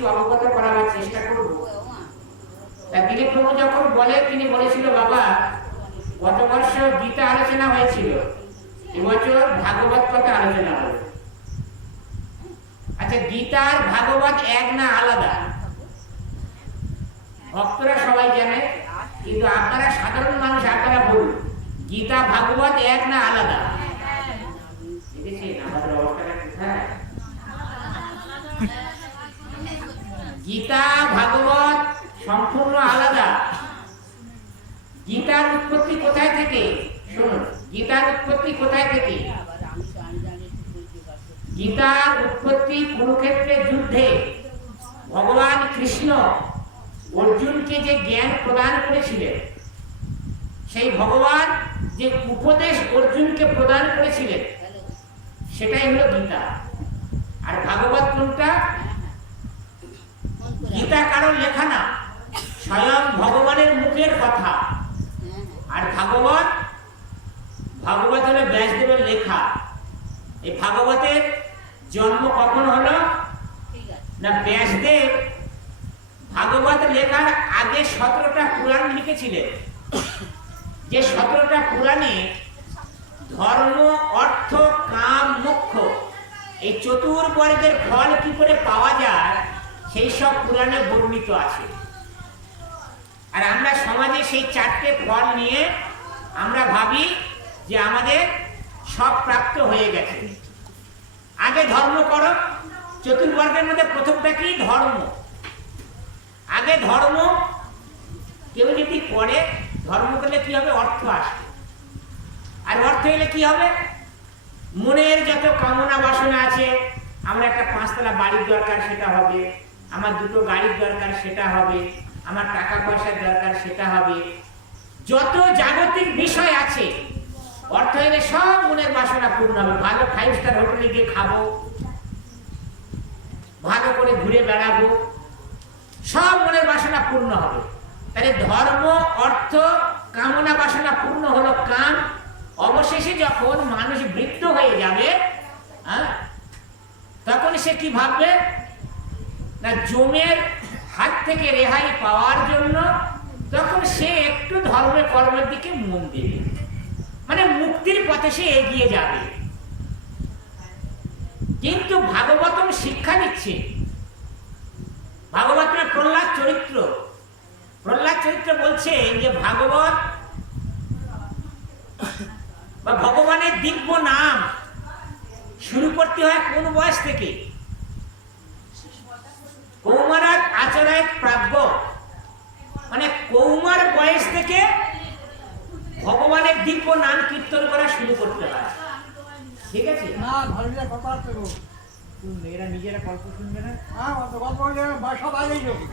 কিছু অবগত করার চেষ্টা করব। দিলীপ প্রভু যখন বলে, তিনি বলেছিল, বাবা গত বর্ষ গীতা আলোচনা হয়েছিল, এবছর ভাগবত কথা আলোচনা হবে। আচ্ছা, গীতা আর ভাগবত এক না আলাদা? ভক্তরা সবাই জানে, কিন্তু আপনারা সাধারণ মানুষ, আপনারা বলুন, গীতা ভাগবত এক না আলাদা? দেখেছেন আমাদের অবস্থাটা কোথায়? গীতা ভাগবত সম্পূর্ণ আলাদা। গীতার উৎপত্তি কোথায় থেকে? শুনুন, গীতার উৎপত্তি কোথায় থেকে? গীতার উৎপত্তি কুরুক্ষেত্রের যুদ্ধে ভগবান কৃষ্ণ অর্জুনকে যে জ্ঞান প্রদান করেছিলেন, সেই ভগবান যে উপদেশ অর্জুনকে প্রদান করেছিলেন, সেটাই হলো গীতা। আর ভাগবত কোনটা? গীতা কারোর লেখা না, স্বয়ং ভগবানের মুখের কথা। আর ভাগবত হলো ব্যাসদেবের লেখা। এই ভাগবতের জন্ম কখন হলো? না, ব্যাসদেব ভাগবত লেখার আগে 17টা পুরাণ লিখেছিলেন। যে 17টা পুরাণে ধর্ম, অর্থ, কাম, মোক্ষ এই চতুর্বর্গের ফল কি করে পাওয়া যায়, সেই সব পুরাণে বর্ণিত আছে। আর আমরা সমাজে সেই 4টে ফল নিয়ে আমরা ভাবি যে আমাদের সব প্রাপ্ত হয়ে গেছে। আগে ধর্ম করো। চতুর্বর্গের মধ্যে প্রথমটা কি? ধর্ম। আগে ধর্ম কেউ যদি করে, ধর্ম করলে কি হবে? অর্থ আসবে। আর অর্থ এলে কি হবে? মনের যত কামনা বাসনা আছে, আমার একটা 5তলা বাড়ির দরকার, সেটা হবে। আমার 2টো গাড়ির দরকার, সেটা হবে। আমার টাকা পয়সার দরকার, সেটা হবে। যত জাগতিক বিষয় আছে, অর্থ এলে সব মনের বাসনা পূর্ণ হবে। ভালো 5 স্টার হোটেলে গিয়ে খাবো, ভালো করে ঘুরে বেড়াবো, সব মনের বাসনা পূর্ণ হবে। তাহলে ধর্ম, অর্থ, কামনা বাসনা পূর্ণ হলো কাম। অবশেষে যখন মানুষ বৃদ্ধ হয়ে যাবে, তখন সে কি ভাববে? না, জমের হাত থেকে রেহাই পাওয়ার জন্য তখন সে একটু ধর্মের কর্মের দিকে মন দেবে, মানে মুক্তির পথে সে এগিয়ে যাবে। কিন্তু ভাগবতম শিক্ষা দিচ্ছে। ভাগবতের প্রহ্লাদ চরিত্র বলছে যে ভাগবত বা ভগবানের দিব্য নাম শুরু করতে হয় কোন বয়স থেকে? কৌমারাত আচরায় প্রাজ্ঞ, মানে কৌমার বয়স থেকে ভগবানের দিব্য নাম কীর্তন করা শুরু করতে হয়। ঠিক আছে? না, ধর্মের কথা করো। মেয়েরা নিজেরা গল্প শুনবে না? হ্যাঁ, গল্প সব আগেই যাবে।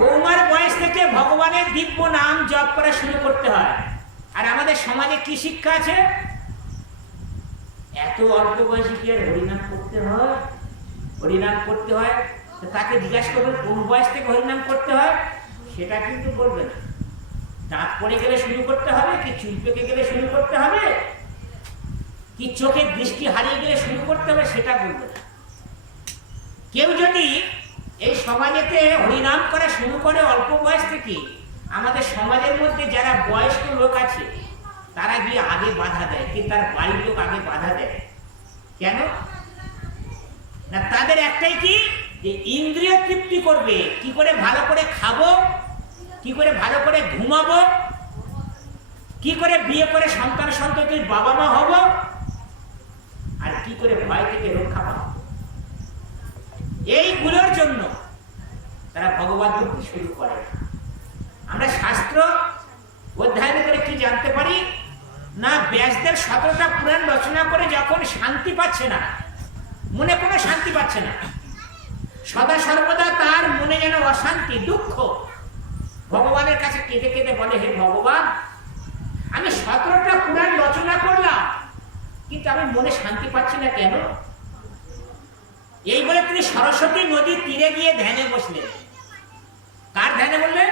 কৌমার বয়স থেকে ভগবানের দিব্য নাম জপ করা শুরু করতে হয়। আর আমাদের সমাজে কি শিক্ষা আছে? এত অল্প বয়সে কি আর হরিনাম করতে হয়? হরিনাম করতে হয়, তাকে জিজ্ঞাসা করবেন কোন বয়স থেকে হরিনাম করতে হয়, সেটা কিন্তু বলবে না। দাঁত পড়ে গেলে শুরু করতে হবে, কি চুল পেকে গেলে শুরু করতে হবে, কি চোখের দৃষ্টি হারিয়ে গেলে শুরু করতে হবে, সেটা বলবে না। কেউ যদি এই সমাজেতে হরিনাম করা শুরু করে অল্প বয়স থেকে, আমাদের সমাজের মধ্যে যারা বয়স্ক লোক আছে তারা গিয়ে আগে বাধা দেয়, কি তার বাড়ির লোক আগে বাধা দেয়। কেন? না, তাদের একটাই কি, যে ইন্দ্রিয় তৃপ্তি করবে, কি করে ভালো করে খাবো, কি করে ভালো করে ঘুমাবো, কি করে বিয়ে করে সন্তান সন্ততির বাবা মা হব, আর কি করে ভয় থেকে রক্ষা পাবো। এইগুলোর জন্য তারা ভগবত ভক্তি শুরু করে। আমরা শাস্ত্র অধ্যয়ন করে কি জানতে পারি? না, ব্যাসদেব 17টা পুরাণ রচনা করে যখন শান্তি পাচ্ছে না, মনে কোনো শান্তি পাচ্ছে না, সদা সর্বদা তার মনে যেন অশান্তি, দুঃখ, ভগবানের কাছে কেঁদে কেঁদে বলে, হে ভগবান, আমি 17টা পুরাণ রচনা করলাম, কিন্তু আমি মনে শান্তি পাচ্ছি না, কেন? এই বলে তিনি সরস্বতী নদীর তীরে গিয়ে ধ্যানে বসলেন। কার ধ্যানে বললেন?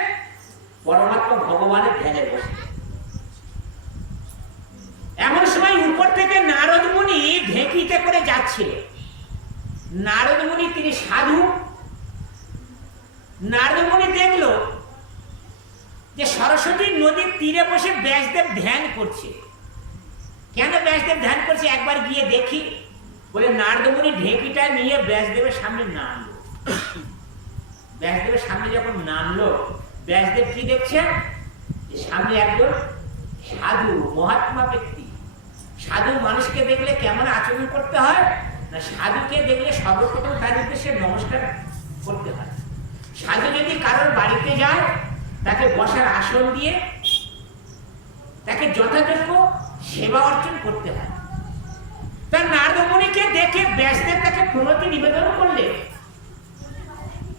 পরমাত্মা ভগবানের ধ্যানে বসলেন। এমন সময় উপর থেকে নারদ মুনি ঢেঁকিতে করে যাচ্ছিল। নারদ মুনি তিনি সাধু, নারদমুনি দেখলো যে সরস্বতী নদীর তীরে বসে ব্যাসদেব ধ্যান করছে। কেন ব্যাসদেব ধ্যান করছে একবার গিয়ে দেখি বলে নারদমুনি ঢেঁকিটা নিয়ে ব্যাসদেবের সামনে নামলো। ব্যাসদেবের সামনে যখন নামলো, ব্যাসদেব কি দেখছে? সামনে একজন সাধু, মহাত্মা ব্যক্তি। সাধু মানুষকে দেখলে কেমন আচরণ করতে হয় না, সাধুকে দেখলে সর্বপ্রথম তার উদ্দেশ্যে নমস্কার করতে হয়। সাধু যদি কারোর বাড়িতে যায় তাকে বসার আসন দিয়ে তাকে যথাযোগ্য সেবা অর্জন করতে হয়। তার নারদমুনিকে দেখে ব্যাসদেব তাকে প্রণতি নিবেদন করলে,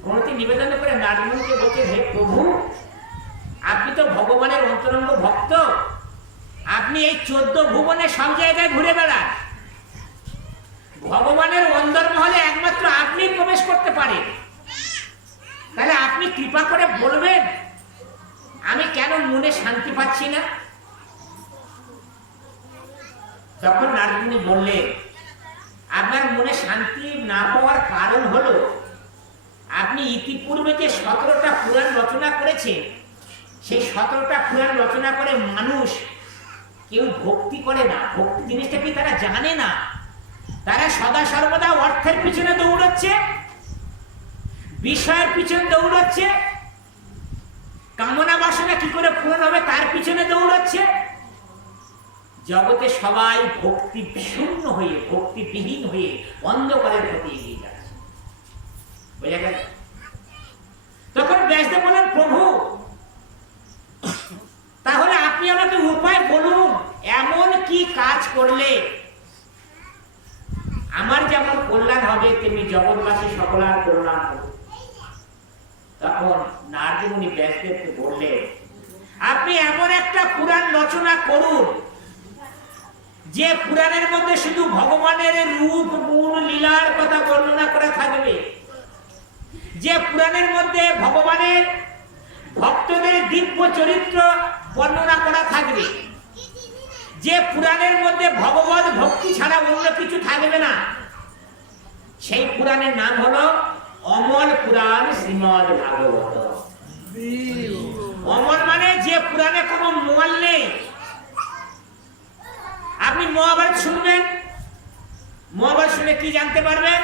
প্রণতি নিবেদন করে নারদমুনিকে বলছে, হে প্রভু, আপনি তো ভগবানের অন্তরঙ্গ ভক্ত, আপনি এই 14 ভুবনে সব জায়গায় ঘুরে বেড়ান, ভগবানের অন্দরমহলে একমাত্র আপনি প্রবেশ করতে পারেন, তাহলে আপনি কৃপা করে বলবেন আমি কেন মনে শান্তি পাচ্ছি না? তখন নারদমুনি বললেন, আপনার মনে শান্তি না পাওয়ার কারণ হলো আপনি ইতিপূর্বে যে 17টা পুরাণ রচনা করেছেন, সেই 17টা পুরাণ রচনা করে মানুষ কেউ ভক্তি করে না। ভক্তি জিনিসটা কি তারা জানে না। তারা সদা সর্বদা অর্থের পিছনে দৌড়চ্ছে, বিষয়ের পিছনে দৌড়চ্ছে, কামনা বাসনা কি করে পূরণ হবে তার পিছনে দৌড়চ্ছে। জগতে সবাই ভক্তি শূন্য হয়ে, ভক্তিবিহীন হয়ে অন্ধকারের প্রতি এগিয়ে যাচ্ছে। বুঝা গেল? তখন ব্যাসদেব বলেন, প্রভু তাহলে আপনি আমাকে উপায় বলুন, এমন কি কাজ করলে আমার যেমন কল্যাণ হবে তেমনি জগৎবাসী সকলার কল্যাণ হবে। তখন নারদমুনি ব্যাসদেবকে বললেন, আপনি এমন একটা পুরাণ রচনা করুন যে পুরাণের মধ্যে শুধু ভগবানের রূপ গুণ লীলার কথা বর্ণনা করা থাকবে, যে পুরাণের মধ্যে ভগবানের ভক্তদের দিব্য চরিত্র বর্ণনা করা থাকবে, যে পুরাণের মধ্যে ভগবত ভক্তি ছাড়া অন্য কিছু থাকবে না। সেই পুরাণের নাম হলো অমল পুরাণ শ্রীমদ ভাগবত। অমল মানে যে পুরাণে কোনো মল নেই। আপনি মহাভারত শুনবেন, মহাভারত শুনে কি জানতে পারবেন?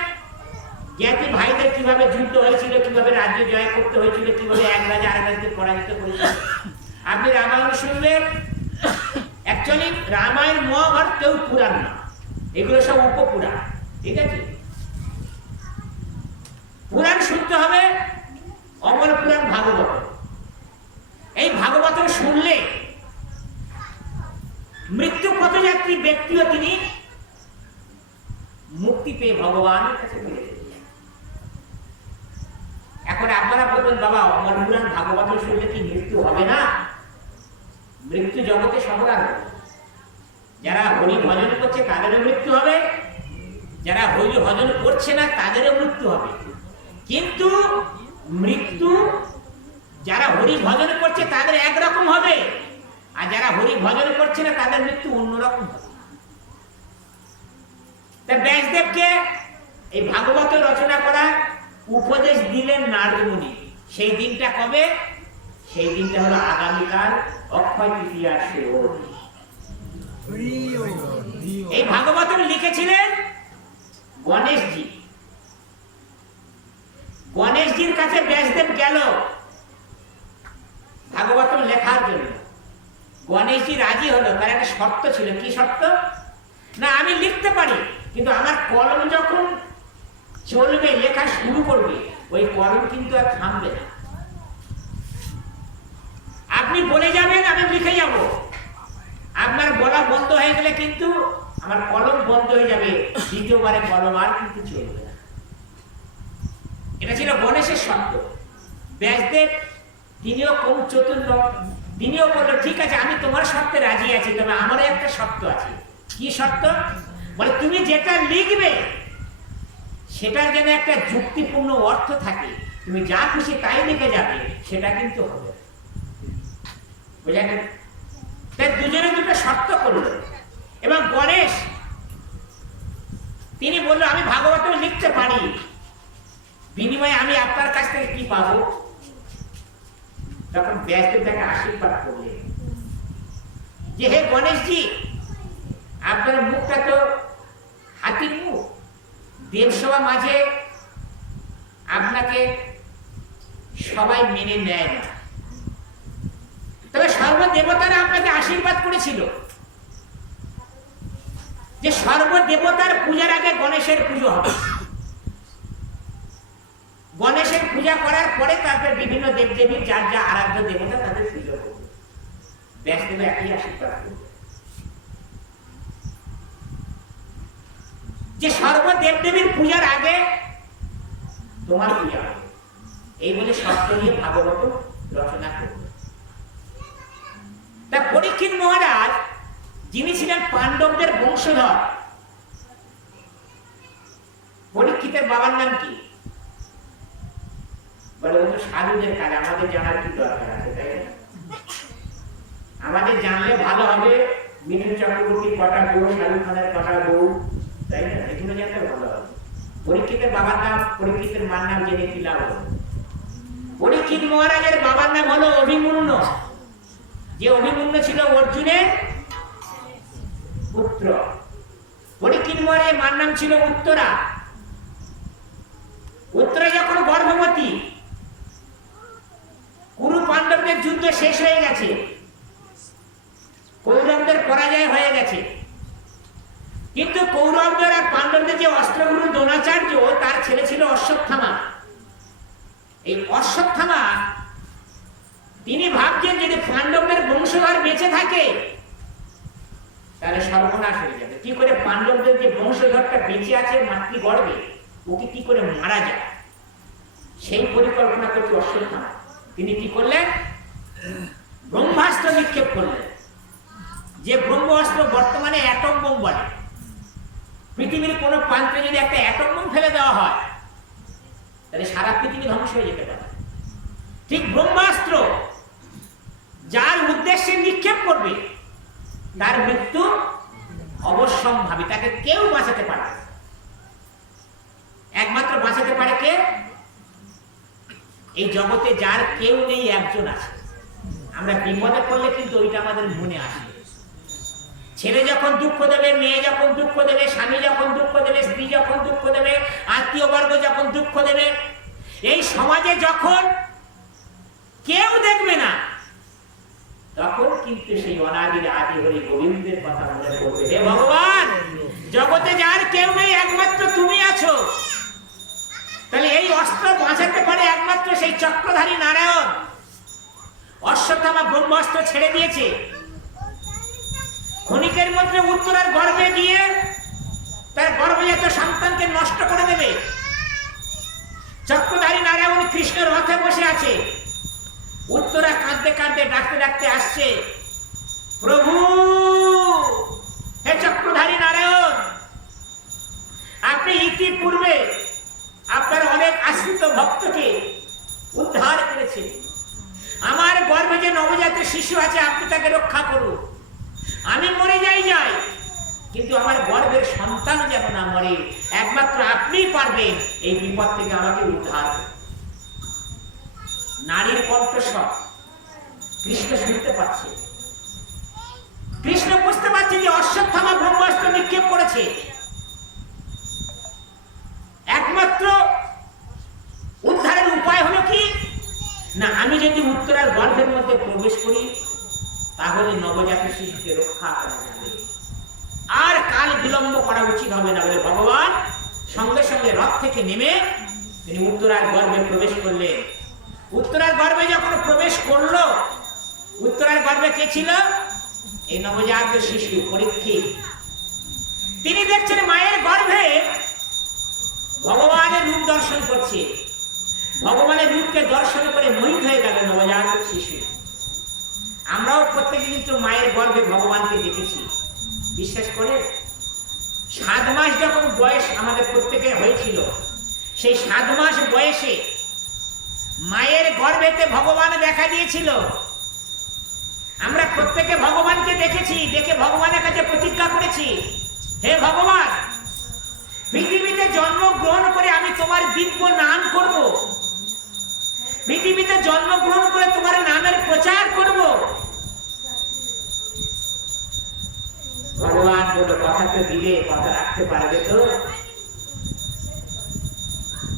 জ্ঞাতি ভাইদের কিভাবে যুদ্ধ হয়েছিল, কিভাবে রাজ্য জয় করতে হয়েছিল, কিভাবে এক রাজা আরেক রাজাকে পরাজিত করেছিল। আপনি রামায়ণ শুনবেন, অ্যাকচুয়ালি রামায়ণ মহাভারত কেউ পুরাণ না, এগুলো সব উপপুরাণ। ঠিক আছে? পুরাণ শুনতে হবে অমর পুরাণ ভাগবত। এই ভাগবত শুনলে মৃত্যু পথযাত্রী ব্যক্তিও তিনি মুক্তি পেয়ে ভগবানের কাছে ফিরে যেতেন। এখন আপনারা বলবেন, বাবা অমর পুরাণ ভাগবত শুনলে কি মৃত্যু হবে না? মৃত্যু জগতে সকলের হবে। যারা হরি ভজন করছে তাদেরও মৃত্যু হবে, যারা হরি ভজন করছে না তাদেরও মৃত্যু হবে। কিন্তু মৃত্যু যারা হরি ভজন করছে তাদের একরকম হবে, আর যারা হরি ভজন করছে না তাদের মৃত্যু অন্যরকম হবে। তা ব্যাসদেবকে এই ভাগবত রচনা করা উপদেশ দিলেন নারদমুনি। সেই দিনটা কবে? সেই দিনটা হলো আগামীকাল অক্ষয় তৃতীয়ার শুভ। এই ভাগবত লিখেছিলেন গণেশজি। গণেশজির কাছে ব্যাসদেব গেল ভাগবত লেখার জন্য। গণেশজি রাজি হলো, তার একটা শর্ত ছিল। কি শর্ত? না, আমি লিখতে পারি, কিন্তু আমার কলম যখন চলবে, লেখা শুরু করবে, ওই কলম কিন্তু আর থামবে না। আপনি বলে যাবেন, আমি লিখে যাব, আপনার বলা বন্ধ হয়ে গেলে কিন্তু আমার কলম বন্ধ হয়ে যাবে, দ্বিতীয়বারে কলম আর কিন্তু চলবে না। এটা ছিল গণেশের শর্ত। ব্যাসদেব তিনিও কম চতুর, তিনিও বললো, ঠিক আছে আমি তোমার শর্তে রাজি আছি, তবে আমারও একটা শর্ত আছে। কি শর্ত? বলে তুমি যেটা লিখবে সেটার যেন একটা যুক্তিপূর্ণ অর্থ থাকে। তুমি যা খুশি তাই লিখে যাবে, সেটা কিন্তু হবে। বুঝা গেল? তাই দুজনে দুটো শর্ত করলো। এবং গণেশ তিনি বললো, আমি ভাগবত লিখতে পারি, বিনিময়ে আমি আপনার কাছ থেকে কি পাবো? তখন ব্যাসদেব তাকে আশীর্বাদ করলেন যে হে গণেশজি, আপনার মুখটা তো হাতির মুখ, দেবসভা মাঝে আপনাকে সবাই মেনে নেয় না, তবে সর্বদেবতারা আপনাকে আশীর্বাদ করেছিল যে সর্বদেবতার পূজার আগে গণেশের পুজো হবে, গণেশের পূজা করার পরে তারপর বিভিন্ন দেবদেবীর যার যা আরাধ্য দেবতা তাদের পুজো করবে। ব্যাসদেব একই আশীর্বাদ করবে যে সর্বদেবদেবীর পূজার আগে তোমার পূজা হবে, এই বলে শর্ত নিয়ে ভাগবত রচনা করবে। তা পরীক্ষিত মহারাজ, যিনি ছিলেন পাণ্ডবদের বংশধর, পরীক্ষিতের বাবার নাম কি? বলে ও তো সাধুদের কাজ, আমাদের জানার কি দরকার আছে, তাই না? আমাদের জানলে ভালো হবে মিঠুন চক্রবর্তীর কটা বউ, শাহরুখ খানের কটা বউ, তাই না? এগুলো জানলে ভালো হবে। পরীক্ষিতের বাবার নাম, পরীক্ষিতের মার নাম জেনে কি লাভ হবে? পরীক্ষিত মহারাজের বাবার নাম হলো অভিমন্যু, যে অভিমন্যু ছিল অর্জুনের পুত্র। পরীক্ষিত মহারাজের মার নাম ছিল উত্তরা। উত্তরা যখন গর্ভবতী, কুরু পাণ্ডবদের যুদ্ধ শেষ হয়ে গেছে, কৌরবদের পরাজয় হয়ে গেছে, কিন্তু কৌরবদের আর পাণ্ডবদের যে অস্ত্রগুরু দ্রোণাচার্য, তার ছেলে ছিল অশ্বত্থামা। এই অশ্বত্থামা তিনি ভাবছেন যদি পাণ্ডবদের বংশধর বেঁচে থাকে তাহলে সর্বনাশ হয়ে যাবে। কি করে পাণ্ডবদের যে বংশধরটা বেঁচে আছে মাতৃগর্ভে, ওকে কি করে মারা যায়, সেই পরিকল্পনা করছে অশ্বত্থামা। তিনি কি করলেন? ব্রহ্মাস্ত্র নিক্ষেপ করলেন, যে ব্রহ্মাস্ত্র বর্তমানে অ্যাটম বোম বলে। পৃথিবীর কোন প্রান্তে যদি একটা অ্যাটম বোম ফেলে দেওয়া হয় তাহলে সারা পৃথিবী ধ্বংস হয়ে যেতে পারে। ঠিক ব্রহ্মাস্ত্র যার উদ্দেশ্যে নিক্ষেপ করবে তার মৃত্যু অবশ্যম্ভাবী, তাকে কেউ বাঁচাতে পারে না। একমাত্র বাঁচাতে পারে কে? এই জগতে যার কেউ নেই একজন আছে। আমরা বিপদে পড়লে কিন্তু ওইটা আমাদের মনে আসে। ছেলে যখন দুঃখ দেবে, মেয়ে যখন দুঃখ দেবে, স্বামী যখন দুঃখ দেবে, স্ত্রী যখন দুঃখ দেবে, আত্মীয় বর্গ যখন দুঃখ দেবে, এই সমাজে যখন কেউ দেখবে না, তখন কিন্তু সেই অনাদির আদি হরি গোবিন্দের কথা মনে করবে। হে ভগবান, জগতে যার কেউ নেই, একমাত্র তুমি আছো। তাহলে এই অস্ত্র বাঁচাতে পারে একমাত্র সেই চক্রধারী নারায়ণ। অশ্বত্থামা ব্রহ্মাস্ত্র ছেড়ে দিয়েছে, ক্ষণিকের মধ্যে উত্তরার গর্ভে গিয়ে তার গর্ভজাত সন্তানকে নষ্ট করে দেবে। চক্রধারী নারায়ণ কৃষ্ণের রথে বসে আছে। উত্তরা কাঁদতে কাঁদতে ডাকতে ডাকতে আসছে, প্রভু, হে চক্রধারী নারায়ণ, আপনি ইতিপূর্বে আপনার অনেক আশ্রিত ভক্তকে উদ্ধার করেছেন। আমার গর্ভে যে নবজাত শিশু আছে, আপনি তাকে রক্ষা করুন। আমি মরে যাই, কিন্তু আমার গর্ভের সন্তান যেন না মরে। একমাত্র আপনিই পারবেন এই বিপদ থেকে আমাকে উদ্ধার করতে। নারীর কণ্ঠস্বর কৃষ্ণ শুনতে পাচ্ছে। কৃষ্ণ বুঝতে পারছে যে অশ্বত্থামা ব্রহ্মাস্ত্র নিক্ষেপ করেছে। একমাত্র উদ্ধারের উপায় হলো কি না, আমি যদি উত্তরার গর্ভের মধ্যে প্রবেশ করি তাহলে নবজাত শিশুকে রক্ষা করা যাবে, আর কাল বিলম্ব করা উচিত হবে না বলে ভগবান সঙ্গে সঙ্গে রথ থেকে নেমে তিনি উত্তরার গর্ভে প্রবেশ করলেন। উত্তরার গর্ভে যখন প্রবেশ করলো, উত্তরার গর্ভে কে ছিল? এই নবজাত শিশু পরীক্ষিত। তিনি দেখছেন মায়ের গর্ভে ভগবানের রূপ দর্শন করছে। ভগবানের রূপকে দর্শন করে মোহিত হয়ে গেল নবজাত শিশু। আমরাও প্রত্যেকে কিন্তু মায়ের গর্ভে ভগবানকে দেখেছি, বিশ্বাস করে। 7 মাস যখন বয়স আমাদের প্রত্যেকের হয়েছিল, সেই 7 মাস বয়সে মায়ের গর্ভেতে ভগবান দেখা দিয়েছিল। আমরা প্রত্যেকে ভগবানকে দেখেছি, দেখে ভগবানের কাছে প্রতিজ্ঞা করেছি, হে ভগবান, পৃথিবীতে জন্মগ্রহণ করে আমি তোমার দিব্য নাম করব, পৃথিবীতে জন্মগ্রহণ করে তোমার নামের প্রচার করব। ভগবান বলে কথা তো দিলে কথা রাখতে পারবে তো?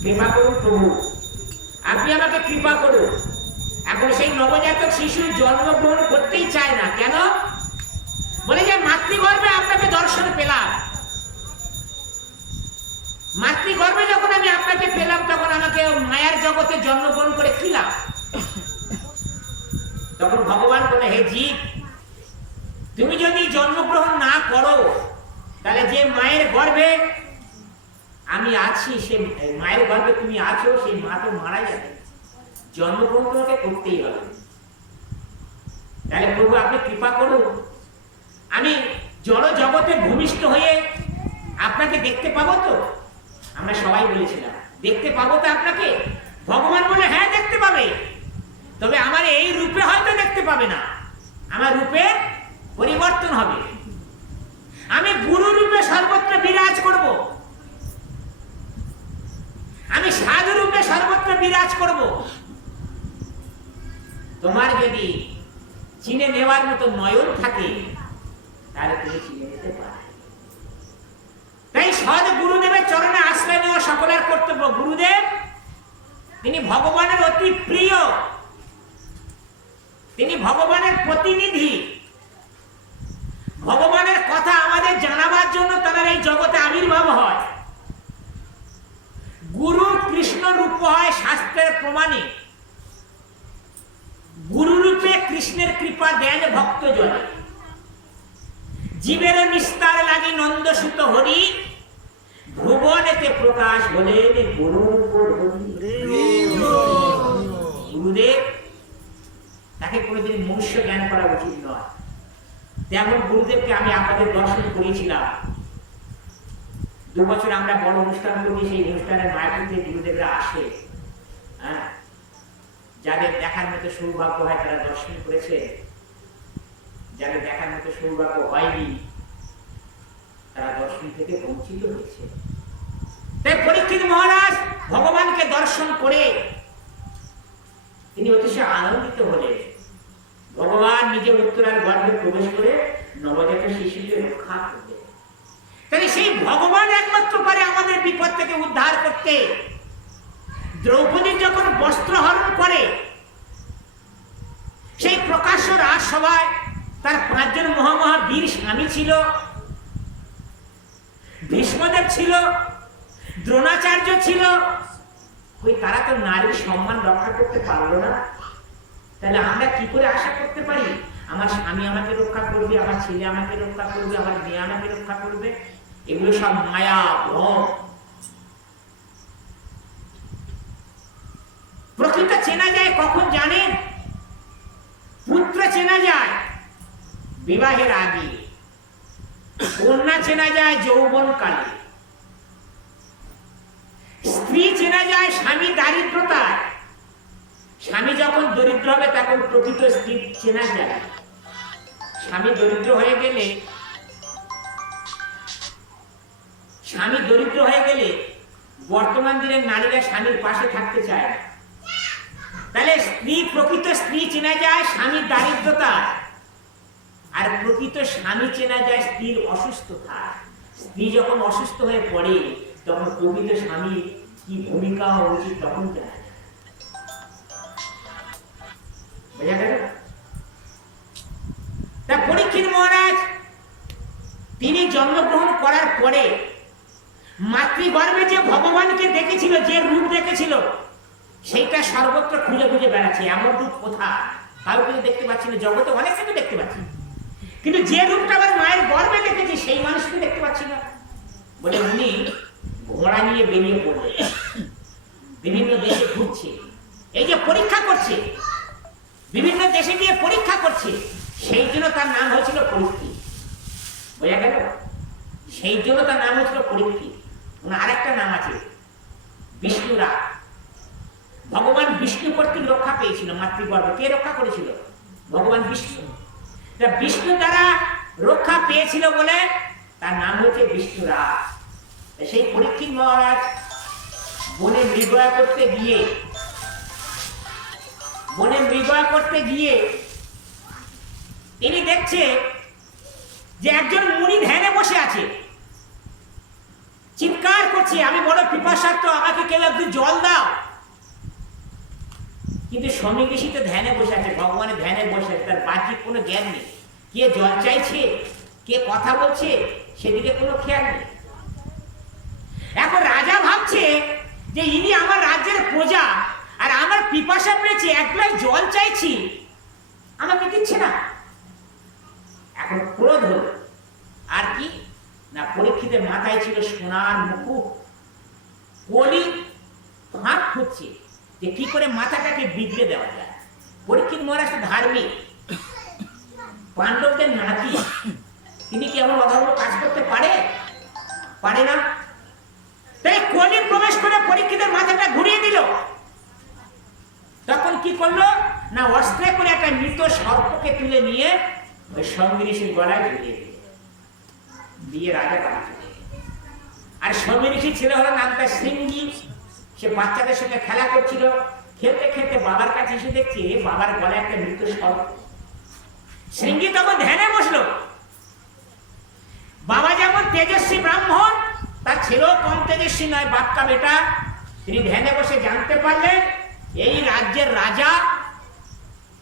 কৃপা করুন প্রভু, আপনি আমাকে কৃপা করুন। এখন সেই নবজাতক শিশু জন্মগ্রহণ করতেই চায় না, কেন? বলে যে মাতৃগর্ভে আপনাকে দর্শন পেলাম, মাতৃগর্ভে যখন আমি আপনাকে পেলাম তখন আমাকে মায়ার জগতে জন্মগ্রহণ করে খিলাম। তখন ভগবান বলে, হে জীব, তুমি যদি জন্মগ্রহণ না করো তাহলে যে মায়ের গর্ভে আমি আছি, সে মায়ের গর্ভে তুমি আছো, সেই মা তো মারা যাবে, জন্মগ্রহণ তোমাকে করতেই হবে। তাহলে প্রভু আপনি কৃপা করুন, আমি জড় জগতে ভূমিষ্ঠ হয়ে আপনাকে দেখতে পাবো তো? আমরা সবাই বলেছিলাম দেখতে পাবো তো আপনাকে? ভগবান বলে হ্যাঁ দেখতে পাবে, তবে আমার এই রূপে হয়তো দেখতে পাবে না, আমার রূপে পরিবর্তন হবে। আমি গুরু রূপে সর্বত্র বিরাজ করব, আমি সাধু রূপে সর্বত্র বিরাজ করব। তোমার যদি চিনে নেওয়ার মতো নয়ন থাকে তাহলে তুমি চিনে নিতে পারো। তাই সদ গুরুদেবের চরণে আশ্রয় নেওয়া সকলের কর্তব্য। গুরুদেব তিনি ভগবানের অতি প্রিয়, তিনি ভগবানের প্রতিনিধি। ভগবানের কথা আমাদের জানাবার জন্য তারা এই জগতে আবির্ভাব হয়। গুরু কৃষ্ণ রূপ হয় শাস্ত্রের প্রমাণে। গুরু রূপে কৃষ্ণের কৃপা দেন ভক্তজনে। জীবের নিস্তার লাগি নন্দসুত হরি, ভুবনেতে প্রকাশ হলেন গুরুদেব। তাকে কোনোদিন মনুষ্য জ্ঞান করা উচিত নয়। তেমন গুরুদেবকে আমি আপনাদের দর্শন করেছিলাম। 2 বছর আমরা বড় অনুষ্ঠান করি, সেই অনুষ্ঠানের মায়াপুরীতে গুরুদেবরা আসে। হ্যাঁ, যাদের দেখার মতো সৌভাগ্য হয় তারা দর্শন করেছে, যাদের দেখার মতো সৌভাগ্য হয়নি তারা দর্শন থেকে বঞ্চিত হয়েছে। তাই পরীক্ষিত মহারাজ ভগবানকে দর্শন করে তিনি অতিশয় আনন্দিত হলেন। ভগবান নিজে উত্তরার গর্ভে প্রবেশ করে নবজাতক শিশুকে রক্ষা করলেন। তাই সেই ভগবান একমাত্র পারে আমাদের বিপদ থেকে উদ্ধার করতে। দ্রৌপদী যখন বস্ত্রহরণ করে, সেই প্রকাশ্য রাজসভায় তার 5 জন মহামহাবীর স্বামী ছিল, ভীষ্মদেব ছিল, দ্রোণাচার্য ছিল। ওই তারা তো নারীর সম্মান রক্ষা করতে পারলো না, তাহলে আমরা কি করে আশা করতে পারি আমার স্বামী আমাকে রক্ষা করবে, আমার ছেলে আমাকে রক্ষা করবে, আমার মেয়ে আমাকে রক্ষা করবে? এগুলো সব মায়া ভ্রম। প্রকৃত চেনা যায় কখন জানেন? পুত্র চেনা যায় বিবাহের আগে, কন্যা চেনা যায় যৌবন কালে, স্ত্রী চেনা যায় স্বামী দারিদ্রতায়। স্বামী যখন দরিদ্র হবে তখন প্রকৃত স্ত্রী চেনা যায়। স্বামী দরিদ্র হয়ে গেলে বর্তমান দিনের নারীরা স্বামীর পাশে থাকতে চায় না। তাহলে স্ত্রী, প্রকৃত স্ত্রী চেনা যায় স্বামীর দারিদ্রতায়, আর প্রকৃত স্বামী চেনা যায় স্ত্রীর অসুস্থতা। স্ত্রী যখন অসুস্থ হয়ে পড়ে তখন প্রকৃত স্বামী কি ভূমিকা হওয়া উচিত তখন জানা যায়। বোঝা গেল? তা পরীক্ষিত মহারাজ তিনি জন্মগ্রহণ করার পরে মাতৃগর্ভে যে ভগবানকে দেখেছিল, যে রূপ দেখেছিল, সেইটা সর্বত্র খুঁজে খুঁজে বেড়াচ্ছে। এমন রূপ কোথায়? কাউকে দেখতে পাচ্ছি না, জগতে অনেক কিছু দেখতে পাচ্ছি, কিন্তু যে রূপটা আমার মায়ের গর্ভে দেখেছি সেই মানুষকে দেখতে পাচ্ছি না। বলে উনি ঘোড়া নিয়ে বেরিয়ে পড়লেন, বিভিন্ন দেশে ঘুরছে, এই যে পরীক্ষা করছে, বিভিন্ন দেশে গিয়ে পরীক্ষা করছে, সেই জন্য তার নাম হয়েছিল পরীক্ষিত। বোঝা গেল? সেই জন্য তার নাম হয়েছিল পরীক্ষিত। আরেকটা নাম আছে বিষ্ণুরা। ভগবান বিষ্ণু কর্তৃক রক্ষা পেয়েছিল মাতৃগর্ভে। কে রক্ষা করেছিল? ভগবান বিষ্ণু। বিষ্ণু দ্বারা রক্ষা পেয়েছিল বলে তার নাম হয়েছে বিষ্ণুরা। সেই পরীক্ষিত মহারাজ বনে মৃগয়া করতে গিয়ে তিনি দেখছে যে একজন মুনি ধ্যানে বসে আছে, চিৎকার করছে, আমি বড় পিপাসার্থ, আমাকে কেউ একটু জল দাও। কিন্তু স্বামী ঋষি তো ধ্যানে বসে আছে, ভগবানের ধ্যানে বসে আছে, তার বাহ্যিক কোনো জ্ঞান নেই। কে জল চাইছে, কে কথা বলছে, সেদিকে কোনো খেয়াল নেই। এখন রাজা ভাবছে যে ইনি আমার রাজ্যের প্রজা, আর আমার পিপাসা পেয়েছে, এক গ্লাস জল চাইছি, আমাকে দিচ্ছে না। এখন ক্রোধ হলো। আর কি না, পরীক্ষিতের মাথায় ছিল সোনার মুকুট। কলি হাত খুঁজছে যে কি করে মাথাটাকে বিগড়ে দেওয়া যায়। পরীক্ষিত মহারাজ ধার্মিক, পাণ্ডবদের নাতি, তিনি কি এমন অধর্ম কাজ করতে পারে না। তাই কলি প্রবেশ করে পরীক্ষিতের মাথাটা ঘুরিয়ে দিল। তখন কি করলো না, অস্ত্রে করে একটা মৃত সর্পকে তুলে নিয়ে ওই সঙ্গী ঋষির গলায় ঝুলিয়ে দিল, দিয়ে রাজা বাড়ি। আর সঙ্গী ঋষি ছেলে হলো নামটা শৃঙ্গি। সে বাচ্চাদের সঙ্গে খেলা করছিল, খেলতে খেলতে বাবার কাছে এসে দেখছে বাবার গলায় একটা মৃত সর্প। শৃঙ্গি তখন ধ্যানে বসলো। বাবা যেমন তেজস্বী ব্রাহ্মণ, তার ছেলেও কম তেজস্বী নয়, বাক্কা বেটা। তিনি ধ্যানে বসে জানতে পারলেন এই রাজ্যের রাজা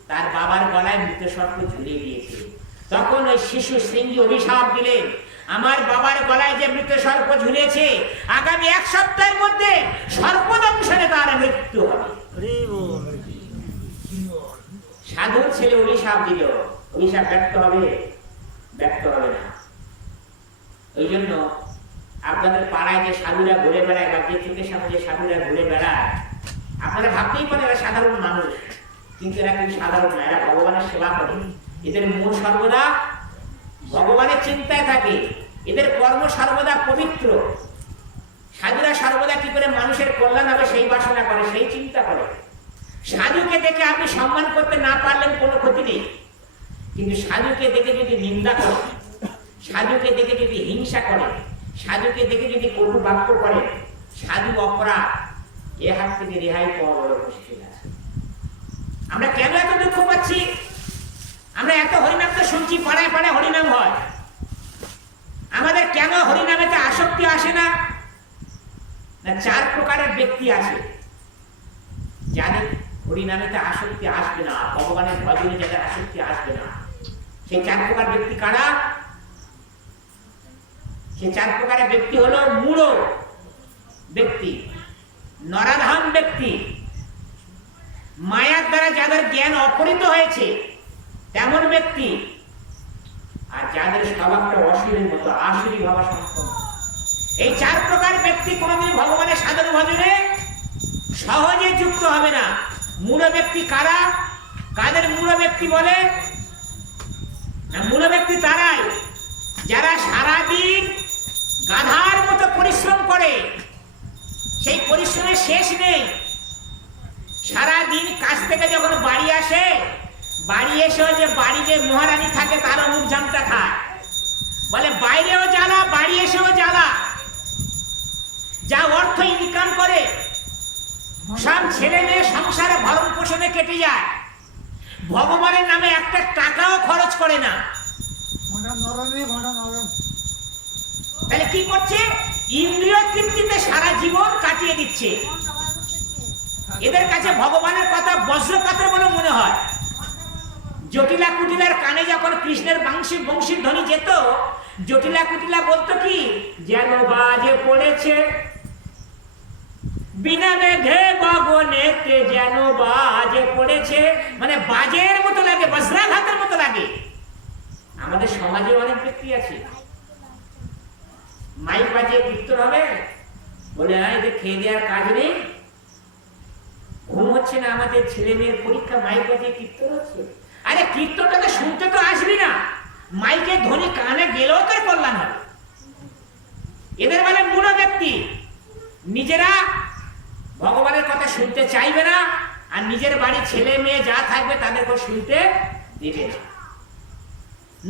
তার বাবার গলায় মৃত সর্প ঝুলিয়ে দিয়েছে। তখন ওই শিশু শৃঙ্গি অভিশাপ দিলেন, আমার বাবার গলায় যে মৃত সর্প ঝুলেছে, আগামী 1 সপ্তাহের মধ্যে সর্পদংশনে তার মৃত্যু হবে। সাধুর ছেলে অভিশাপ দিল, অভিশাপ ব্যর্থ হবে না। ওই জন্য আপনাদের পাড়ায় যে সাধুরা ঘুরে বেড়ায়, বা যে চোখের সামনে যে সাধুরা ঘুরে বেড়ায়, আপনারা ভাবতেই পারেন এরা সাধারণ মানুষ, কিন্তু এরা কিন্তু সাধারণ না, এরা ভগবানের সেবা করে। এদের মন সর্বদা ভগবানের চিন্তায় থাকে, এদের কর্ম সর্বদা পবিত্র। সাধুরা সর্বদা কি করে মানুষের কল্যাণ হবে সেই বাসনা করে, সেই চিন্তা করে। সাধুকে দেখে আপনি সম্মান করতে না পারলেন কোনো ক্ষতি নেই, কিন্তু সাধুকে দেখে যদি নিন্দা করে, সাধুকে দেখে যদি হিংসা করে, সাধুকে দেখে যদি কটু বাক্য করে, সাধু অপরাধ, এ হাত থেকে রেহাই পাওয়া বড় মুশকিল আছে। আমরা কেন এত দুঃখ পাচ্ছি? আমরা এত হরিনাম তো শুনছি, পাড়ায় পাড়ায় হরিনাম হয়, আমাদের কেন হরিনামেতে আসক্তি আসে না? 4 প্রকারের ব্যক্তি আছে যাদের হরিনামেতে আসক্তি আসবে না, ভগবানের ভজনে যাদের আসক্তি আসবে না। সেই 4 প্রকার ব্যক্তি কারা? সেই 4 প্রকারের ব্যক্তি হলো মূঢ় ব্যক্তি, নরাধাম ব্যক্তি, মায়ার দ্বারা যাদের জ্ঞান অপহৃত হয়েছে তেমন ব্যক্তি, আর যাদের স্বভাবটা অসুরের মতো, আসুরি ভাবা সম্পন্ন। এই 4 প্রকার ব্যক্তি কোনোদিন ভগবানের সাধন ভজনে সহজে যুক্ত হবে না। মূঢ় ব্যক্তি কারা? কাদের মূঢ় ব্যক্তি বলে? মূঢ় ব্যক্তি তারাই যারা সারাদিন গাধার মতো পরিশ্রম করে, সেই পরিশ্রমের শেষ নেই। সারাদিন কাজ থেকে যখন বাড়ি আসে, বাড়ি এসেও যে বাড়ি যে মহারানী থাকে তারও মুখ ঝামটা খায়, বলে বাইরেও জ্বালা, বাড়ি এসেও জ্বালা। যা অর্থ ইনকাম করে সব ছেলে মেয়ে সংসারে ভরণ পোষণে কেটে যায়, ভগবানের নামে একটা টাকাও খরচ করে না। তাহলে কি করছে? ইন্দ্রিয় তৃপ্তিতে সারা জীবন কাটিয়ে দিচ্ছে। এদের কাছে ভগবানের কথা বজ্রপাতের বলে মনে হয়। জটিলা কুটিলার কানে যখন কৃষ্ণের বংশীর ধ্বনি যেত, জটিলা কুটিলা বলতো কি, যেন বাজে পড়েছে বিনা মেঘে গগনেতে, যেন বাজে পড়েছে, মানে বাজের মতো লাগে, বজ্রাঘাতের মতো লাগে। আমাদের সমাজে অনেক ব্যক্তি আছে, মাইক বাজিয়ে কীর্তন হবে, বলে এদের খেয়ে দেওয়ার কাজ নেই, ঘুম হচ্ছে না, আমাদের ছেলে মেয়ের পরীক্ষা, মাইক বাজিয়ে কীর্তন হচ্ছে। আরে কীর্তনটা তো শুনতে তো আসবি না, মাইকের ধ্বনি কানে গেলেও তোর কল্যাণ হবে। এদের বলে মূঢ় ব্যক্তি, নিজেরা ভগবানের কথা শুনতে চাইবে না, আর নিজের বাড়ি ছেলে মেয়ে যা থাকবে তাদেরকে শুনতে দেবে না।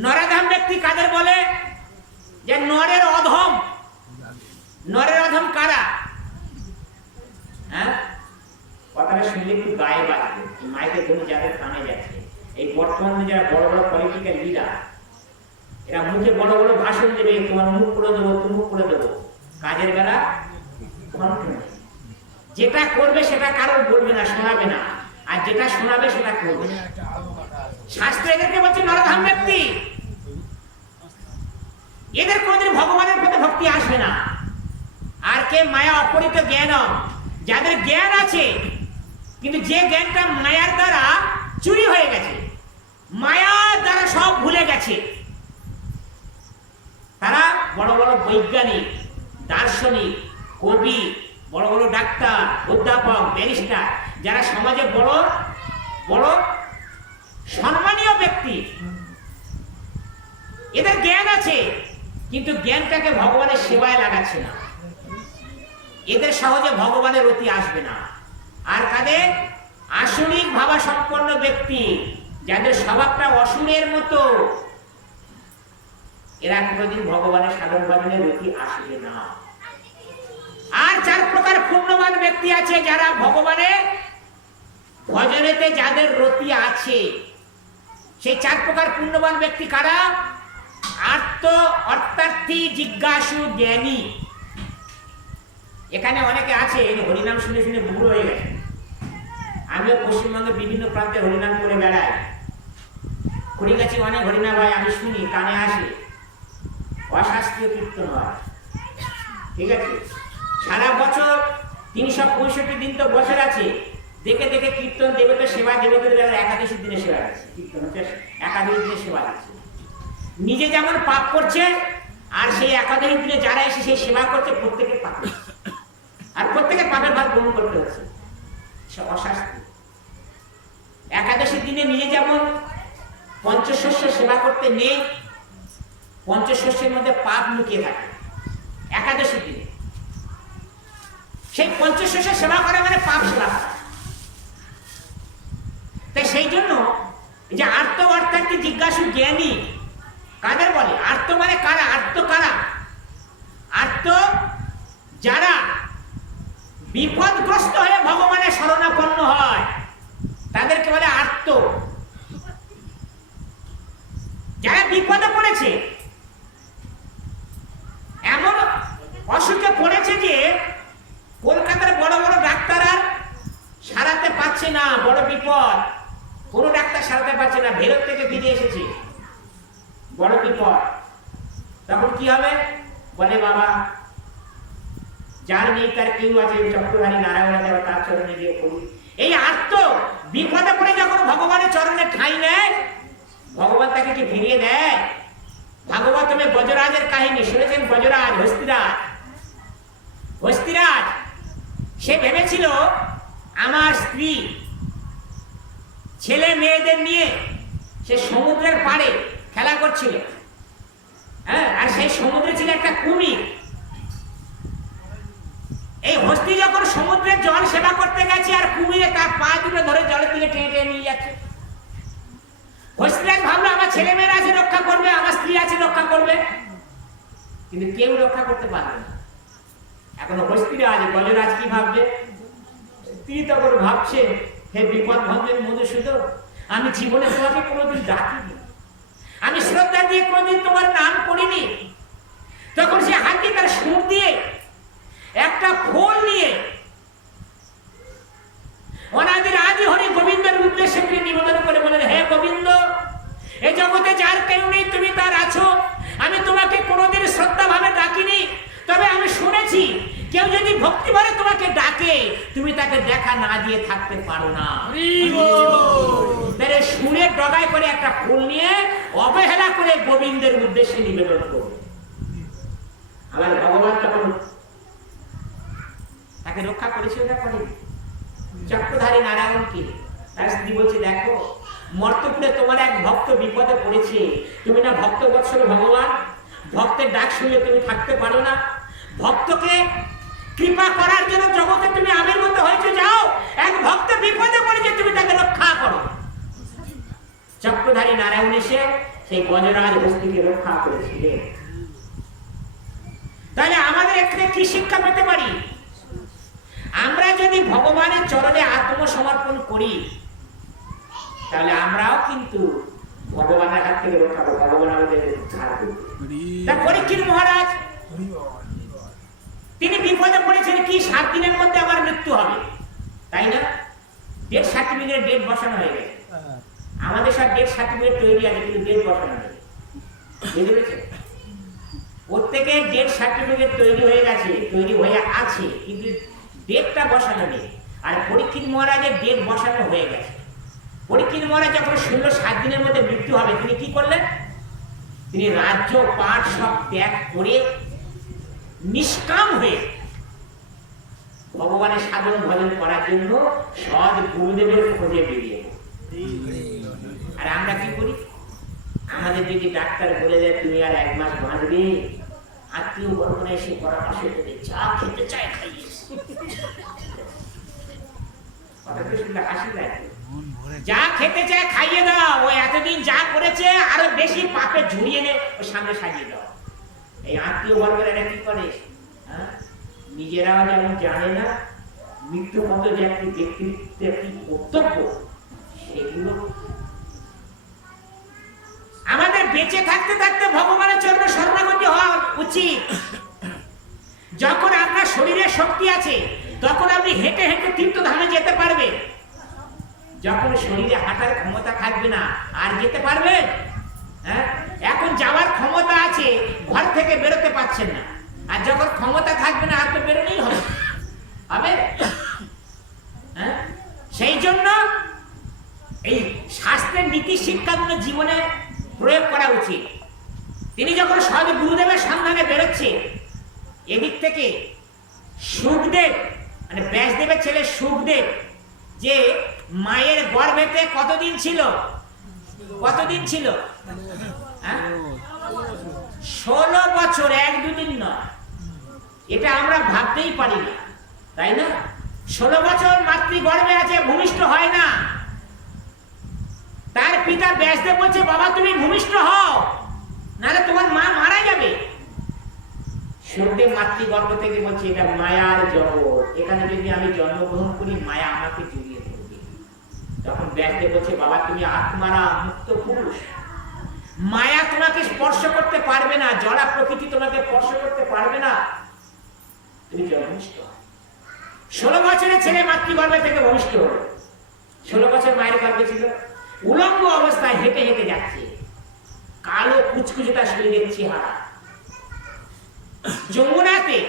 নরাধাম ব্যক্তি কাদের বলে? যে নরের অধম, নরের অধম কারা? হ্যাঁ, কথাটা শুনলে একটু গায়ে বাজবে। মাইকে ধরে যাদের কানে যাচ্ছে, এই বর্তমানে যারা বড় বড় পলিটিক্যাল লিডার, এরা মুখে বড় বড় ভাষণ দেবে, তোমার মুখ করে দেবো, তুমুক করে দেবো, কাজের বেলা যেটা করবে সেটা কারোর বলবে না, শোনাবে না, আর যেটা শোনাবে সেটা করবে। শাস্ত্র এদেরকে বলছে নরধাম ব্যক্তি। এদের কোনদিন ভগবানের প্রতি ভক্তি আসবে না। আর কে মায়া অপরিত জ্ঞান, যাদের জ্ঞান আছে কিন্তু যে জ্ঞানটা মায়ার দ্বারা চুরি হয়ে গেছে, মায়ার দ্বারা সব ভুলে গেছে, তারা বড় বড় বৈজ্ঞানিক, দার্শনিক, কবি, বড় বড় ডাক্তার, অধ্যাপক, ব্যারিস্টার, যারা সমাজে বড় বড় সম্মানীয় ব্যক্তি, এদের জ্ঞান আছে কিন্তু জ্ঞানটাকে ভগবানের সেবায় লাগাচ্ছে না। এদের সহজে ভগবানের অতি আসবে না। আর কাদের? আসুরিক ভাবা সম্পন্ন ব্যক্তি, যাদের স্বভাবটা অসুরের মতো, এরা কোনোদিন ভগবানের সাধন ভজনের রতি আসবে না। আর 4 প্রকার পুণ্যবান ব্যক্তি আছে, যারা ভগবানের ভজনেতে যাদের রতি আছে। সেই 4 প্রকার পুণ্যবান ব্যক্তি কারা? আর্ত, অর্থার্থী, জিজ্ঞাসু, জ্ঞানী। এখানে অনেকে আছে হরিনাম শুনে শুনে বুড়ো হয়ে গেছে। আমিও পশ্চিমবঙ্গের বিভিন্ন প্রান্তে হরিনাম করে বেড়াই, হরিগাছি অনেক হরিনাম হয়, আমি শুনি, কানে আসে, অশাস্ত্রীয় কীর্তন হয়, ঠিক আছে। সারা বছর 365 দিন তো বছর আছে, দেখে দেখে কীর্তন দেবতা সেবা, দেবতাদের একাদশীর দিনে সেবা আছে, কীর্তন হচ্ছে একাদশীর দিনে সেবা আছে। নিজে যেমন পাপ করছে, আর সেই একাদশীর দিনে যারা এসে সেই সেবা করছে, প্রত্যেকের পাপ করছে, আর প্রত্যেকের পাপের ভাগ গ্রহণ করতে হচ্ছে। অশাস্ত্র। একাদশীর দিনে নিজে যেমন পঞ্চশস্য সেবা করতে নেই, পঞ্চশস্যের মধ্যে পাপ লুকিয়ে থাকে একাদশীর দিনে। সেই পঞ্চশস্য সেবা করা মানে পাপ সেবা করা। তাই সেই জন্য যে আর্ত, অর্থাৎ জিজ্ঞাসু, জ্ঞানী কাদের বলে? আর্ত মানে কারা? আর্ত কারা? আর্ত যারা বিপদগ্রস্ত হয়ে ভগবানের শরণাপন্ন হয়, তাদেরকে বলে আর্ত। যারা বিপদে পড়েছে, এমন অসুখে পড়েছে যে কলকাতার বড় বড় ডাক্তার আর সারাতে পারছে না, বড় বিপদ, কোনো ডাক্তার সারাতে পারছে না, ভেরত থেকে ফিরে এসেছে, বড় বিপদ। তখন কি হবে? বলে বাবা, যার নেই তার কেউ আছে, চক্রধারী নারায়ণ আছে, তার চরণে গিয়ে পড়ি। এই আত্ম বিপদে পড়ে যখন ভগবানের চরণে ঠাঁই নেয়, ভগবান তাকে কি ফিরিয়ে দেয়? ভাগবতমে গজরাজের কাহিনী শুনেছেন? গজরাজ, হস্তিরাজ, হস্তিরাজ সে ভেবেছিল আমার স্ত্রী ছেলে মেয়েদের নিয়ে সে সমুদ্রের পাড়ে খেলা করছিল, হ্যাঁ, আর সেই সমুদ্রে ছিল একটা কুমির। এই হস্তি যখন সমুদ্রের জল সেবা করতে গেছে, আর কুমিরে তার পা দুটো ধরে জলের দিকে টেনে টেনে নিয়ে যাচ্ছে। হস্তিরাজ ভাবলো আমার ছেলে মেয়েরা আছে রক্ষা করবে, আমার স্ত্রী আছে রক্ষা করবে, কিন্তু কেউ রক্ষা করতে পারবে না। এখন হস্তিরাজ, গজরাজ কি ভাববে? স্ত্রী তখন ভাবছে, হে বিপদ ভঞ্জন মধুসূদন, আমি জীবনে তোমাকে কোনোদিন ডাকিনি, আমি শ্রদ্ধা দিয়ে কোনোদিন তোমার নাম করিনি। তখন সে হাতে তার সুর দিয়ে একটা ফুল নিয়ে অনাদির আদি হরি গোবিন্দের উদ্দেশ্যে নিবেদন করে বলেন, হে গোবিন্দ, এই জগতে যার কেউ নেই, তুমি তার আছো। আমি তোমাকে কোনোদিন শ্রদ্ধা ভাবে ডাকিনি, তবে আমি শুনেছি কেউ যদি ভক্তি ভরে তোমাকে ডাকে, তুমি তাকে দেখা না দিয়ে থাকতে পারো না। সুরে ডগায় করে একটা ফুল নিয়ে অবহেলা করে গোবিন্দের উদ্দেশ্যে নিবেদন করবে। আমার ভগবান তখন তাকে রক্ষা করেছে, ওটা করেনি। চক্রধারী নারায়ণ কি তার স্ত্রী বলছে, দেখো মর্তপুরে তোমার এক ভক্ত বিপদে পড়েছে, তুমি না ভক্ত বৎসল ভগবান, ভক্তের ডাক শুনলে তুমি থাকতে পারো না, ভক্তকে কৃপা করার জন্য জগতে তুমি আবির্ভূত হয়েছে, যাও এক ভক্ত বিপদে পড়েছে, তুমি তাকে রক্ষা করো। চক্রধারী নারায়ণ এসে সেই গজরাজ হস্তিকে রক্ষা করেছিলেন। তাহলে আমাদের এখানে কি শিক্ষা পেতে পারি? আমরা যদি ভগবানের চরণে আত্মসমর্পণ করি তাহলে আমরাও কিন্তু ভগবানের হাত থেকে রক্ষা পাবো, ভগবান আমাদের উদ্ধার করবে। তা পরীক্ষিত মহারাজ তিনি বিপদে পড়েছেন কি 7 দিনের মধ্যে আমার মৃত্যু হবে, তাই না? ডেথ সার্টিফিকেট ডেট বসানো হয়ে গেছে। আমাদের সব ডেট সার্টিফিকেট তৈরি আছে কিন্তু ডেট বসানো নেই, বুঝতে পেরেছেন? প্রত্যেকের ডেট সার্টিফিকেট তৈরি হয়ে গেছে, তৈরি হয়ে আছে, কিন্তু ডেটটা বসানো নেই। আর পরীক্ষিত মহারাজের ডেট বসানো হয়ে গেছে। পরীক্ষিত মহারাজ যখন শুনল 7 দিনের মধ্যে মৃত্যু হবে, তিনি কি করলেন? তিনি রাজ্য পাঠ সব ত্যাগ করে নিষ্কাম হয়ে ভগবানের সাধন ভজন করার জন্য সৎ গুরুদেবের খোঁজে বেরিয়ে। আর আমরা কি করি? আমাদের যদি ডাক্তার বলে দেয় তুমি আর 1 মাস বাঁচবে, আত্মীয় বর্গনা এসে পরামর্শ দেবে, যা খেতে চায় খাইয়ে। কথাটা শুনলে হাসি লাগে। যা খেতে চায় খাইয়ে দাও, ও এতদিন যা করেছে আরো বেশি পাপে ঝুড়িয়ে নে, ওর সামনে সাজিয়ে দাও। এই আত্মীয় বর্গরা কি করে? নিজেরাও যেমন জানে না মৃত্যু মতো যে একটি ব্যক্তিত্বের কি কর্তব্য, সেগুলো আমাদের বেঁচে থাকতে থাকতে ভগবানের চরণে শরণাগত হওয়া উচিত। যখন আপনার শরীরে শক্তি আছে তখন আপনি হেঁটে হেঁটে তীর্থধামে যেতে পারবেন। যখন শরীরে হাঁটার ক্ষমতা থাকবে না আর যেতে পারবেন? এখন যাওয়ার ক্ষমতা আছে, ঘর থেকে বেরোতে পারছেন না। আর যখন ক্ষমতা থাকবে না আর তো বেরোলেই হবে। সেই জন্য এই শাস্ত্রের নীতি শিক্ষাগুলো জীবনে প্রয়োগ করা উচিত। তিনি যখন সৎ গুরুদেবের সন্ধানে বেরোচ্ছে, এদিক থেকে সুখদেব মানে ব্যাসদেবের ছেলে সুখদেব যে মায়ের গর্ভেতে কতদিন ছিল? 16 বছর, 1-2 দিন নয়। এটা আমরা ভাবতেই পারি না, তাই না? 16 বছর মাতৃ গর্ভে আছে, ভূমিষ্ঠ হয় না। তার পিতা ব্যাসদেব বলছে বাবা তুমি ভূমিষ্ঠ হও, নাহলে তোমার মা মারা যাবে। সুখদেব মাতৃগর্ভ থেকে বলছে এটা মায়ার জগৎ, এখানে যদি আমি জন্মগ্রহণ করি মায়া আমাকে জড়িয়ে ধরবে। তখন ব্যাসদেব বলছে বাবা তুমি আত্মারা মুক্ত পুরুষ, মায়া তোমাকে স্পর্শ করতে পারবে না, জড়া প্রকৃতি তোমাকে স্পর্শ করতে পারবে না, তুমি জন্মিষ্ঠ। 16 বছরের ছেলে মাতৃগর্ভে থেকে ভূমিষ্ঠ হলো। 16 বছর মায়ের গর্ভে ছিল, উলঙ্গ অবস্থায় হেঁটে হেঁটে যাচ্ছে, কালো কুচকুচে তার শরীরের চেহারা। যমুনাতে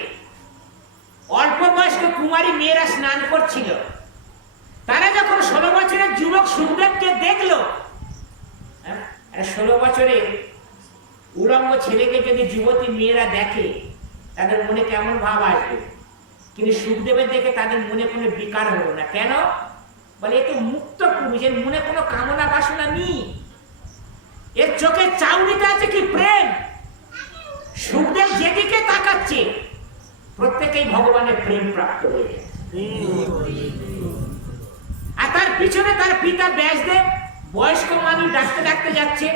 অল্প বয়স্ক কুমারী মেয়েরা স্নান করছিল। তারা যখন 16 বছরের যুবক সুখদেবকে দেখলো, 16 বছরের উলঙ্গ ছেলেকে যদি যুবতী মেয়েরা দেখে তাদের মনে কেমন ভাব আসবে? কিন্তু সুখদেবের দেখে তাদের মনে কোনো বিকার হলো না। কেন? বলে এ তো মুক্ত পুরুষ, এর মনে কোনো কামনা বাসনা নেই, এর চোখের চাউনিতে আছে কি প্রেম। সুখদেব যেদিকে তাকাচ্ছে প্রত্যেকেই ভগবানের প্রেম প্রাপ্ত হয়ে যায়। আর তার পিছনে তার পিতা ব্যাসদেব বয়স্ক মানুষ ডাকতে ডাকতে যাচ্ছে।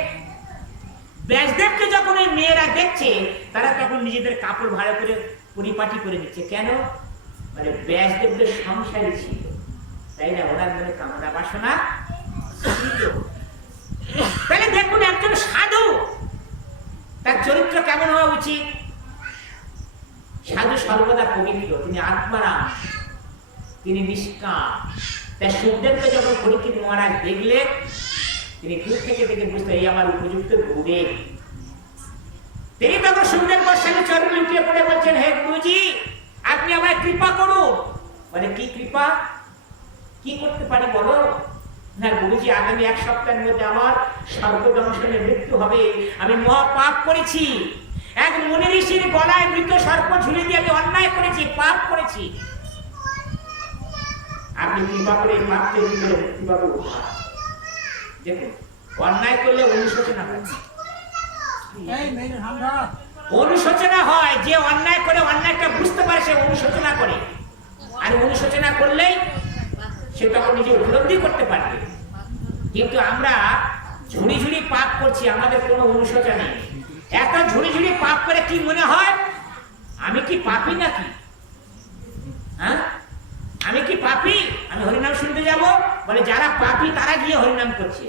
ব্যাসদেবকে যখন এই মেয়েরা দেখছে তারা তখন নিজেদের কাপড় ভালো করে পরিপাটি করে দিচ্ছে। কেন? মানে ব্যাসদেবদের সংসারী ছিল, তাই না? ওনার মনে কামনা বাসনা ছিল। তাহলে দেখুন একজন সাধু তার চরিত্র কেমন হওয়া উচিত? সাধু সর্বদা পবিত্র, তিনি আত্মারাম, তিনি নিষ্কাম। তাই সুখদেবকে যখন পরীক্ষিত মহারাজ দেখলেন তিনি দূর থেকে দেখে বুঝতে এই আমার উপযুক্ত গুরুদেব। তিনি তখন সুখদেব গোস্বামী চরণে লুটিয়ে পড়ে বলছেন হে গুরুজি আপনি আমায় কৃপা করুন। বলে কি কৃপা? কি করতে পারি বলো? না গুরুজি আগামী 1 সপ্তাহের মধ্যে আমার সর্পদংশনে মৃত্যু হবে, আমি মহা পাপ করেছি, এক মুনি ঋষির গলায় মৃত সর্প ঝুলে দিয়ে আমি অন্যায় করেছি, পাপ করেছি, আপনি কৃপা করে পাপ থেকে মুক্তি পাবো। দেখুন অন্যায় করলে অনুশোচনা হয়, অনুশোচনা হয়। যে অন্যায় করে অন্যায়টা বুঝতে পারে সে অনুশোচনা করে, আর অনুশোচনা করলেই সে তখন নিজে উপলব্ধি করতে পারবে। কিন্তু আমরা ঝুড়ি ঝুড়ি পাপ করছি, আমাদের কোনো অনুশোচনা নেই। এত ঝুড়ি ঝুড়ি পাপ করে কি মনে হয় আমি কি পাপী নাকি? হ্যাঁ, আমি কি পাপী? আমি হরিনাম শুনতে যাব? বলে যারা পাপী তারা গিয়ে হরিনাম করছে,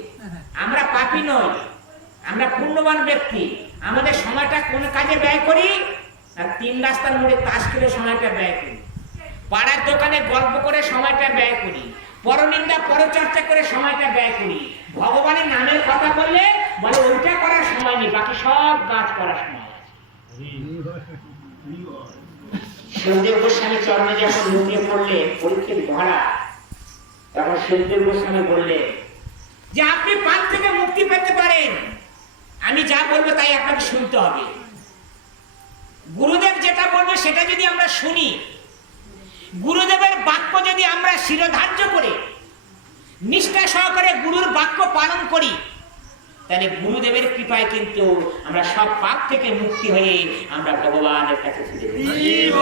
আমরা পাপী নই, আমরা পুণ্যবান ব্যক্তি। আমাদের সময়টা কোন কাজে ব্যয় করি? আর 3 রাস্তার মোড়ে তাস খেলে সময়টা ব্যয় করি, পাড়ার দোকানে গল্প করে সময়টা ব্যয় করি, পরনিন্দা পরচর্চা করে সময়টা ব্যয় করি। ভগবানের নামের কথা বললে বলে ওইটা করার সময় নেই, বাকি সব কাজ করার সময় আছে। সুখদেব গোস্বামী চরণে যখন লুটিয়ে পড়লেন পরীক্ষিত মহারাজ, তখন সুখদেব গোস্বামী বললেন যে আপনি পাপ থেকে মুক্তি পেতে পারেন, আমি যা বলবো তাই আপনাকে শুনতে হবে। গুরুদেব যেটা বলবে সেটা যদি আমরা শুনি, গুরুদেবের বাক্য যদি আমরা শিরোধার্য করে নিষ্ঠা সহকারে গুরুর বাক্য পালন করি, তাহলে গুরুদেবের কৃপায় কিন্তু আমরা সব পাপ থেকে মুক্তি হয়ে আমরা ভগবানের কাছে ফিরে যাব।